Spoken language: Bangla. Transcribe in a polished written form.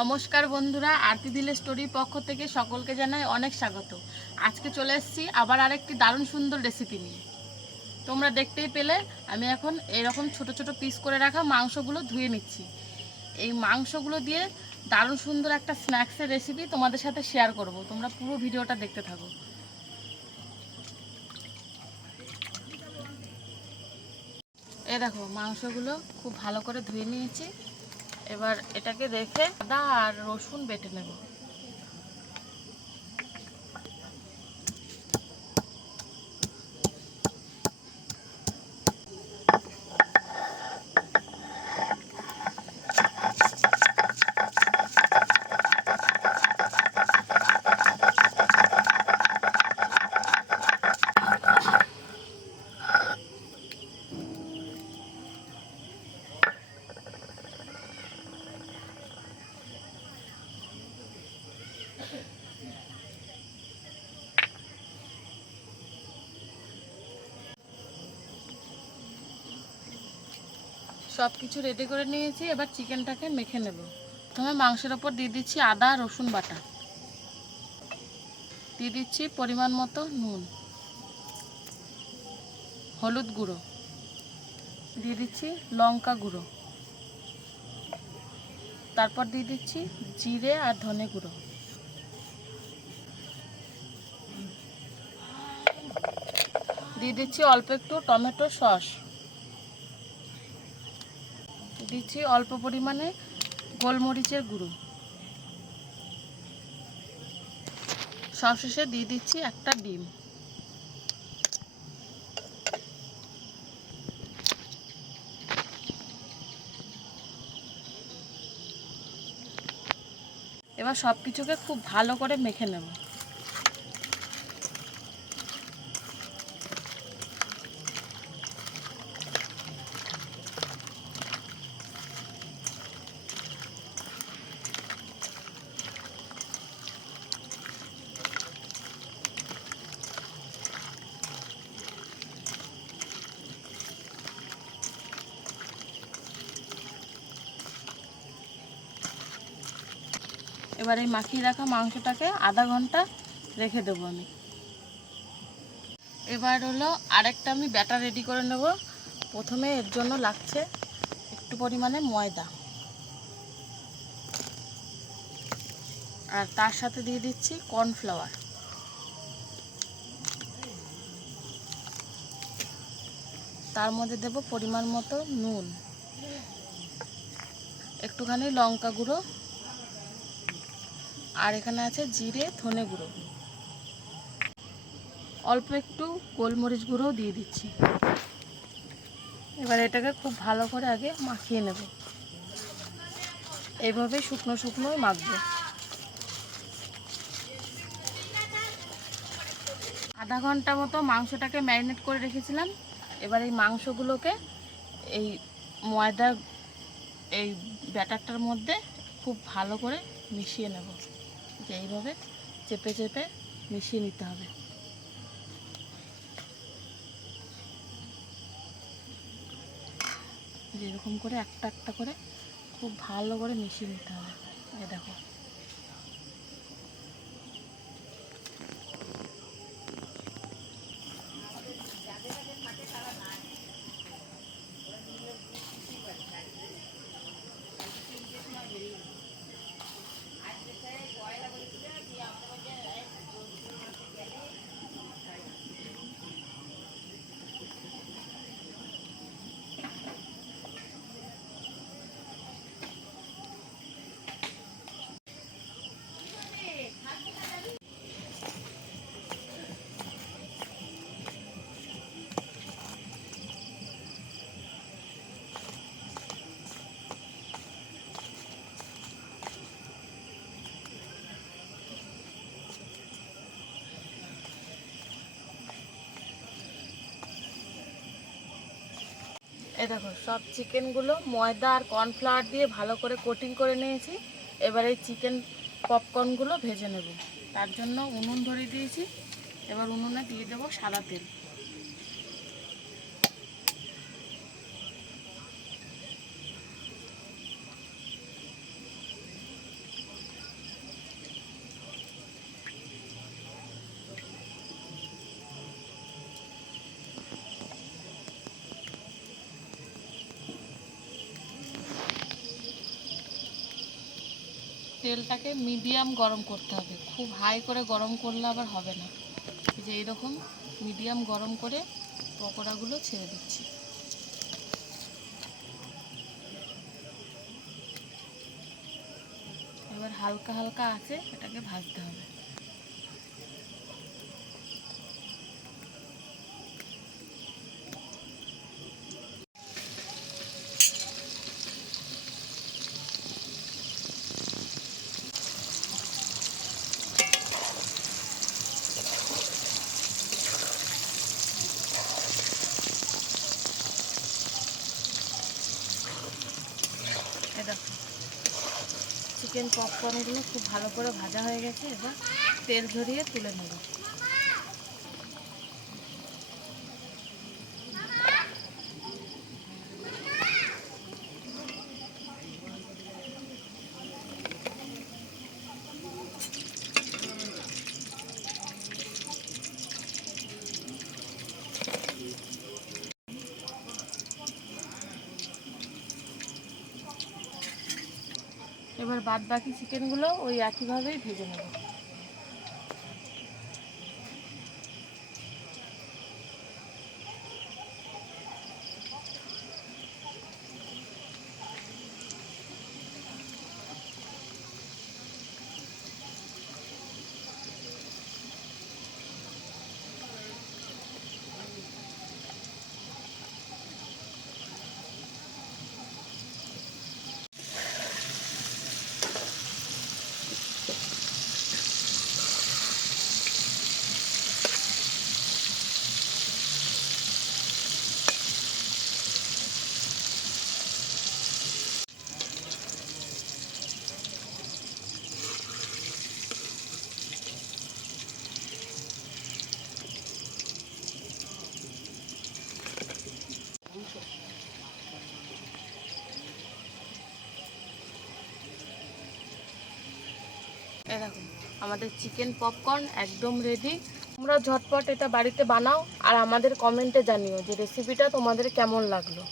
নমস্কার বন্ধুরা, আরতি ভিলেজ স্টোরির পক্ষ থেকে সকলকে জানাই অনেক স্বাগত। আজকে চলে এসেছি আবার আরেকটি দারুণ সুন্দর রেসিপি নিয়ে। তোমরা দেখতেই পেলে আমি এখন এরকম ছোট ছোট পিস করে রাখা মাংসগুলো ধুয়ে নিচ্ছি। এই মাংসগুলো দিয়ে দারুণ সুন্দর একটা স্ন্যাক্সের রেসিপি তোমাদের সাথে শেয়ার করব। তোমরা পুরো ভিডিওটা দেখতে থাকো। এই দেখো, মাংসগুলো খুব ভালো করে ধুয়ে নিয়েছি। এবার এটাকে রেখে আদা আর রসুন বেটে নেব। সব কিছু রেডি করে নিয়েছি। এবার চিকেনটাকে মেখে নেব। প্রথমে মাংসের ওপর দিয়ে দিচ্ছি আদা রসুন বাটা, দিয়ে দিচ্ছি পরিমাণ মতো নুন, হলুদ গুঁড়ো, দিয়ে দিচ্ছি লঙ্কা গুঁড়ো, তারপর দিয়ে দিচ্ছি জিরে আর ধনে গুঁড়ো, দিয়ে দিচ্ছি অল্প একটু টমেটো সস, দিচ্ছি অল্প পরিমাণে গোলমরিচের গুঁড়ো, সবশেষে দিয়ে দিচ্ছি একটা ডিম। এবার সব কিছুকে খুব ভালো করে মেখে নেব। এবার এই মাখিয়ে রাখা মাংসটাকে আধা ঘন্টা রেখে দেবো আমি। এবার হলো আরেকটা আমি ব্যাটার রেডি করে নেব। প্রথমে এর জন্য লাগছে একটু পরিমাণে ময়দা, আর তার সাথে দিয়ে দিচ্ছি কর্নফ্লাওয়ার, তার মধ্যে দেব পরিমাণ মতো নুন, একটুখানি লঙ্কা গুঁড়ো, আর এখানে আছে জিরে ধনে গুঁড়ো, অল্প একটু গোলমরিচ গুঁড়োও দিয়ে দিচ্ছি। এবার এটাকে খুব ভালো করে আগে মাখিয়ে নেব। এইভাবে শুকনো শুকনোই মাখবো। আধা ঘন্টা মতো মাংসটাকে ম্যারিনেট করে রেখেছিলাম। এবার এই মাংসগুলোকে এই ময়দার এই ব্যাটারটার মধ্যে খুব ভালো করে মিশিয়ে নেব। যে এইভাবে চেপে চেপে মিশিয়ে নিতে হবে। যেরকম করে একটা একটা করে খুব ভালো করে মিশিয়ে নিতে হবে। এই দেখো, এই দেখো সব চিকেনগুলো ময়দা আর কর্নফ্লাওয়ার দিয়ে ভালো করে কোটিং করে নিয়েছি। এবার এই চিকেন পপকর্নগুলো ভেজে নেব। তার জন্য উনুন ধরিয়ে দিয়েছি। এবার উনুনে দিয়ে দেবো সাদা তেল। তেলটাকে মিডিয়াম গরম করতে হবে, খুব হাই করে গরম করলে আবার হবে না। এই যে এরকম মিডিয়াম গরম করে পকোড়াগুলো ছেড়ে দিচ্ছি। এবার হালকা হালকা আছে এটাকে ভাজতে হবে। দেখো চিকেন পপকর্নগুলো খুব ভালো করে ভাজা হয়ে গেছে, এবার তেল ঝরিয়ে তুলে নেব। এবার বাদ বাকি চিকেনগুলো ওই একইভাবেই ভেজে নেব। এরকম আমাদের চিকেন পপকর্ন একদম রেডি। তোমরা ঝটপট এটা বাড়িতে বানাও আর আমাদের কমেন্টে জানিও যে রেসিপিটা তোমাদের কেমন লাগলো।